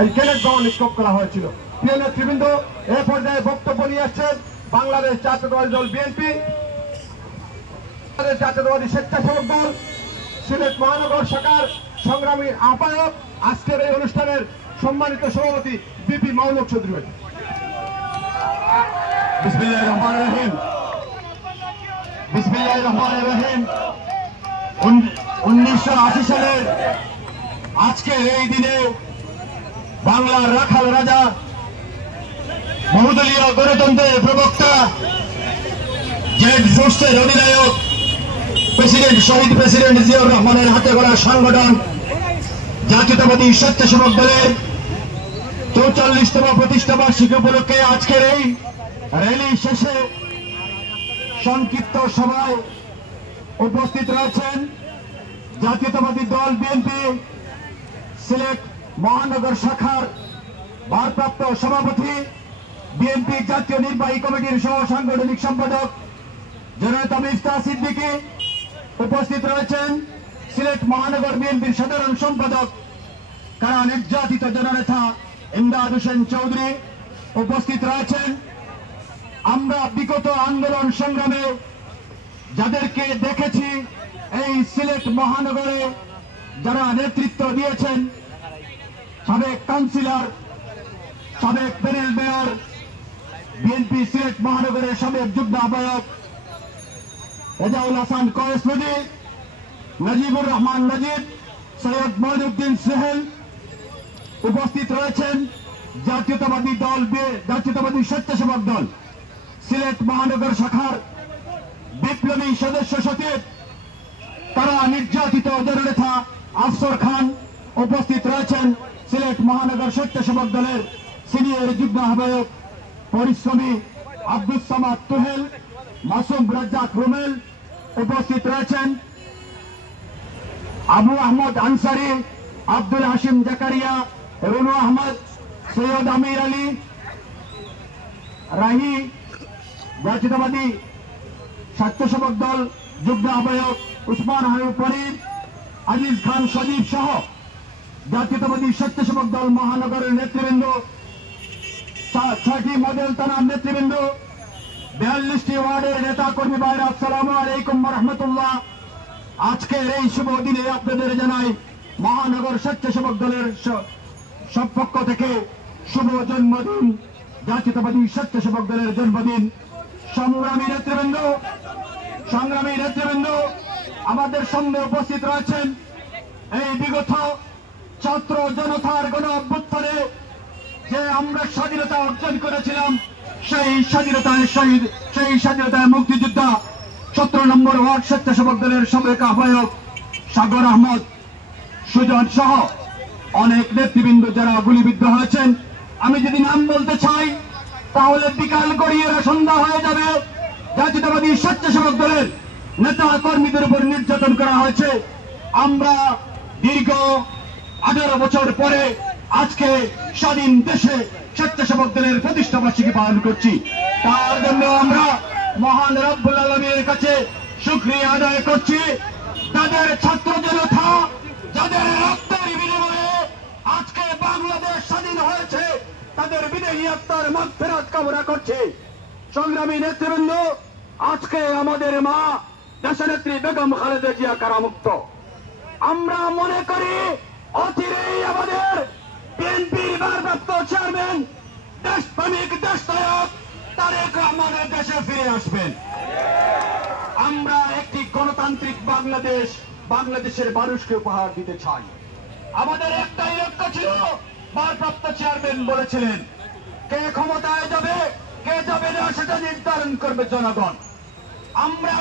এই ক্যাডেট ভবন নিক্ষেপ করা হয়েছিল। প্রিয় নেতৃবৃন্দ, এ পর্যায়ে বক্তব্য নিয়ে আসছেন বাংলাদেশ জাতীয়তাবাদী দল বিএনপি, বাংলাদেশ জাতীয়তাবাদী স্বেচ্ছাসেবক দল সিলেট মহানগর শাখার সংগ্রামী আহ্বায়ক, আজকের এই অনুষ্ঠানের সম্মানিত সভাপতি বিপি মাওলুক চৌধুরী। বিসমিল্লাহির রহমানির রহিম। বিসমিল্লাহির রহমানির রহিম। 1980 সালের আজকের এই দিনে বাংলার রাখাল রাজা, বহুদলীয় গণতন্ত্রের প্রবক্তা, জেড ফোর্সের অধিনায়ক শহীদ প্রেসিডেন্ট জিয়াউর রহমানের হাতে গড়া সংগঠন জাতীয়তাবাদী স্বেচ্ছাসেবক দলের 44তম প্রতিষ্ঠা বার্ষিকী উপলক্ষে আজকের এই র্যালি শেষে সংক্ষিপ্ত সভায় উপস্থিত রয়েছেন জাতীয়তাবাদী দল বিএনপি সিলেট মহানগর শাখার ভারপ্রাপ্ত সভাপতি, বিএনপি জাতীয় নির্বাহী কমিটির সহ সাংগঠনিক সম্পাদক জননেতা মিফতাহ সিদ্দিকী, উপস্থিত রয়েছেন সিলেট মহানগর বিএনপির সাধারণ সম্পাদক কারা নির্যাতিত জননেতা ইমদাদ হোসেন চৌধুরী, উপস্থিত রয়েছেন আমরা বিগত আন্দোলন সংগ্রামে যাদেরকে দেখেছি এই সিলেট মহানগরে যারা নেতৃত্ব দিয়েছেন, সাবেক কাউন্সিলর, সাবেক প্যানেল মেয়র, বিএনপি সিলেট মহানগরের সাবেক যুগ্ম আহ্বায়ক রেজাউল হাসান কয়েস নদী, নাজিবুর রহমান নজিব, সৈয়দ মঈনুদ্দিন সোহেল, উপস্থিত রয়েছেন জাতীয়তাবাদী দল জাতীয়তাবাদী স্বেচ্ছাসেবক দল সিলেট মহানগর শাখার বিপ্লবী সদস্য সচিব তারা নির্যাতিত জননেতা আফসর খান, উপস্থিত রয়েছেন সিলেট মহানগর স্বেচ্ছাসেবক দলের সিনিয়র যুগ্ম আহ্বায়ক পরিশ্রমী আব্দুস সামাদ তুহেল, মাসুম রাজ্জাক রুমেল, উপস্থিত রয়েছেন আবু আহমদ আনসারি, আব্দুল হাশিম জাকারিয়া, রুনু আহমদ, সৈয়দ আমির আলী রাহি, জাতীয়তাবাদী স্বেচ্ছাসেবক দল যুগ্ম আহ্বায়ক উসমান হাবিব পরির, আজিজ খান সজীব সহ জাতীয়তাবাদী স্বেচ্ছাসেবক দল মহানগরের নেতৃবৃন্দ, 6টি মডেল থানার নেতৃবৃন্দ, 42টি ওয়ার্ডের নেতা কর্মী ভাইরা, আসসালামু আলাইকুম ওয়া রাহমাতুল্লাহ। আজকের এই শুভ দিনে আপনাদের জানাই মহানগর স্বেচ্ছাসেবক দলের সব পক্ষ থেকে শুভ জন্মদিন, জাতীয়তাবাদী স্বেচ্ছাসেবক দলের জন্মদিন। সংগ্রামী নেতৃবৃন্দ আমাদের সঙ্গে উপস্থিত রয়েছেন এই বিগত ছাত্র জনতার গণ অভ্যুত্থানে যে আমরা স্বাধীনতা অর্জন করেছিলাম, সেই স্বাধীনতায় মুক্তিযোদ্ধা 17 নম্বর ওয়ার্ড স্বেচ্ছাসেবক দলের সাবেক আহ্বায়ক সাগর আহমদ সুজন সহ অনেক নেতৃবৃন্দ যারা গুলিবিদ্ধ হয়েছেন। আমি যদি নাম বলতে চাই তাহলে বিকাল গড়িয়ে সন্ধ্যা হয়ে যাবে। জাতীয়তাবাদী স্বেচ্ছাসেবক দলের নেতা কর্মীদের উপর নির্যাতন করা হয়েছে। আমরা দীর্ঘ 18 বছর পরে আজকে স্বাধীন দেশে স্বেচ্ছাসেবক দলের প্রতিষ্ঠা বার্ষিকী পালন করছি। তার জন্য আমরা মহান রব্বুল আলামিনের কাছে শুকরিয়া আদায় করছি। তাদের ছাত্র জনতা যাদের রক্তের বিনিময়ে আজকে বাংলাদেশ স্বাধীন হয়েছে, তাদের বিদেহী আত্মার মাগফিরাত কামনা করছি। সংগ্রামী নেতৃবৃন্দ, আজকে আমাদের মা দেশনেত্রী বেগম খালেদা জিয়া কারামুক্ত। আমরা মনে করি অচিরেই আমাদের বিএনপির ভারপ্রাপ্ত চেয়ারম্যান দেশপ্রেমিক দেশনায়ক তারেক রহমানের দেশে ফিরে আসবেন। আমরা একটি গণতান্ত্রিক বাংলাদেশের মানুষকে উপহার দিতে চাই। আমাদের একটাই লক্ষ্য ছিল, ভারপ্রাপ্ত চেয়ারম্যান বলেছিলেন কে ক্ষমতায় যাবে কে যাবে না সেটা নির্ধারণ করবে জনগণ। আমরা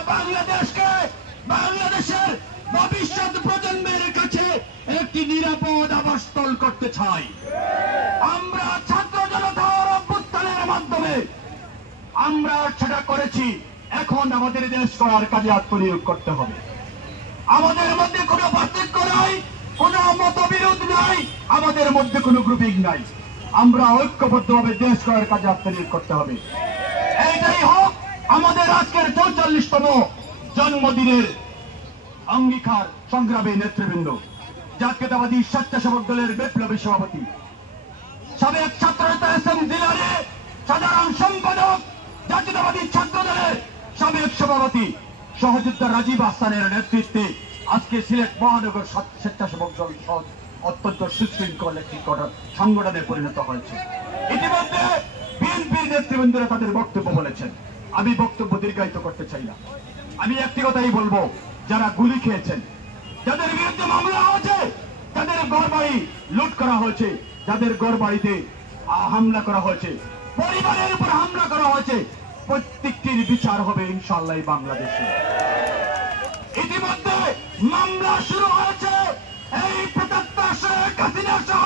বাংলাদেশের ভবিষ্যৎ প্রজন্মের কাছে একটি নিরাপদ আবাসস্থল করতে চাই। আমরা ছাত্র জনতার অভ্যুত্থানের মাধ্যমে আমরা সেটা করেছি। এখন আমাদের দেশ করার কাজে আত্মনিয়োগ করতে হবে। আমাদের মধ্যে কোনো পার্থক্য নাই, কোনো মতবিরোধ নাই, আমাদের মধ্যে কোনো গ্রুপিং নাই। আমরা ঐক্যবদ্ধভাবে দেশ করার কাজে আত্মনিয়োগ করতে হবে। এইটাই হোক আমাদের আজকের 44তম জন্মদিনের অঙ্গীকার। সংগ্রামী নেতৃবৃন্দ, জাতীয়তাবাদী স্বেচ্ছাসেবক দলের বিপ্লবী সভাপতি সাবেক ছাত্রনেতা এস.এম. জিলানী, সাধারণ সম্পাদক জাতীয়তাবাদী ছাত্র দলের সাবেক সভাপতি সহযোদ্ধা রাজীব আহসানের নেতৃত্বে আজকে সিলেট মহানগর স্বেচ্ছাসেবক দল অত্যন্ত সুশৃঙ্খল একটি সংগঠনে পরিণত হয়েছে। ইতিমধ্যে বিএনপির নেতৃবৃন্দরা তাদের বক্তব্য বলেছেন, আমি বক্তব্য দীর্ঘায়িত করতে চাই না। আমি একটি কথাই বলবো, যারা গুলি খেয়েছেন, যাদের বিরুদ্ধে মামলা হয়েছে, যাদের ঘর বাড়ি লুট করা হয়েছে, যাদের ঘর বাড়িতে হামলা করা হয়েছে, পরিবারের উপর হামলা করা হয়েছে, প্রত্যেকটির বিচার হবে ইনশাআল্লাহ বাংলাদেশে। ইতিমধ্যে মামলা শুরু হয়েছে এই প্রতাপ্তা শেখ হাসিনা সহ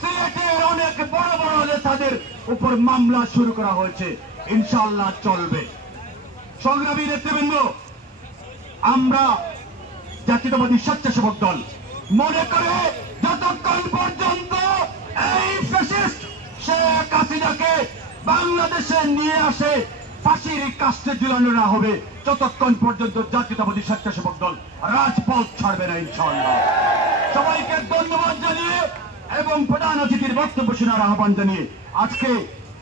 সিলেটের অনেক বড় বড় নেতাদের উপর মামলা শুরু করা হয়েছে, ইনশাআল্লাহ চলবে। সংগ্রামী নেতৃবৃন্দ, আমরা জাতীয়তাবাদী স্বেচ্ছাসেবক দল মনে করে যতক্ষণ পর্যন্ত এই ফ্যাসিস্ট শেখ হাসিনাকে বাংলাদেশে নিয়ে আসে ফাঁসির কাস্টে ঝুলানো না হবে, ততক্ষণ পর্যন্ত জাতীয়তাবাদী স্বেচ্ছাসেবক দল রাজপথ ছাড়বে না ইনশাআল্লাহ। সবাইকে ধন্যবাদ জানিয়ে এবং প্রধান অতিথির বক্তব্য শোনার আহ্বান জানিয়ে আজকে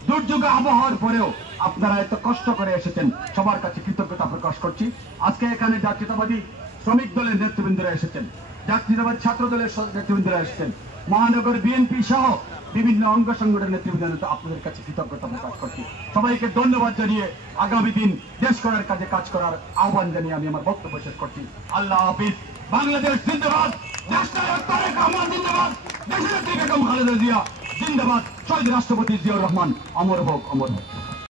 দুর্যোগ আবহাওয়ার পরেও আপনারা এত কষ্ট করে এসেছেন, সবার কাছে কৃতজ্ঞতা প্রকাশ করছি। আজকে এখানে জাতীয়তাবাদী শ্রমিক দলের নেতৃবৃন্দরা এসেছেন, জাতীয়তাবাদী ছাত্র দলের নেতৃবৃন্দরা এসেছেন, মহানগর বিএনপি সহ বিভিন্ন অঙ্গ সংগঠনের নেতৃবৃন্দ, আপনাদের কাছে কৃতজ্ঞতা প্রকাশ করছি। সবাইকে ধন্যবাদ জানিয়ে আগামী দিন দেশ করার কাজে কাজ করার আহ্বান জানিয়ে আমি আমার বক্তব্য শেষ করছি। আল্লাহ হাফিজ। বাংলাদেশ জিন্দাবাদ, দেশনায়ক তারেক রহমান জিন্দাবাদ, দেশনেত্রী বেগম খালেদা জিয়া জিন্দাবাদ, শহীদ রাষ্ট্রপতি জিয়াউর রহমান অমর হোক, অমর হোক।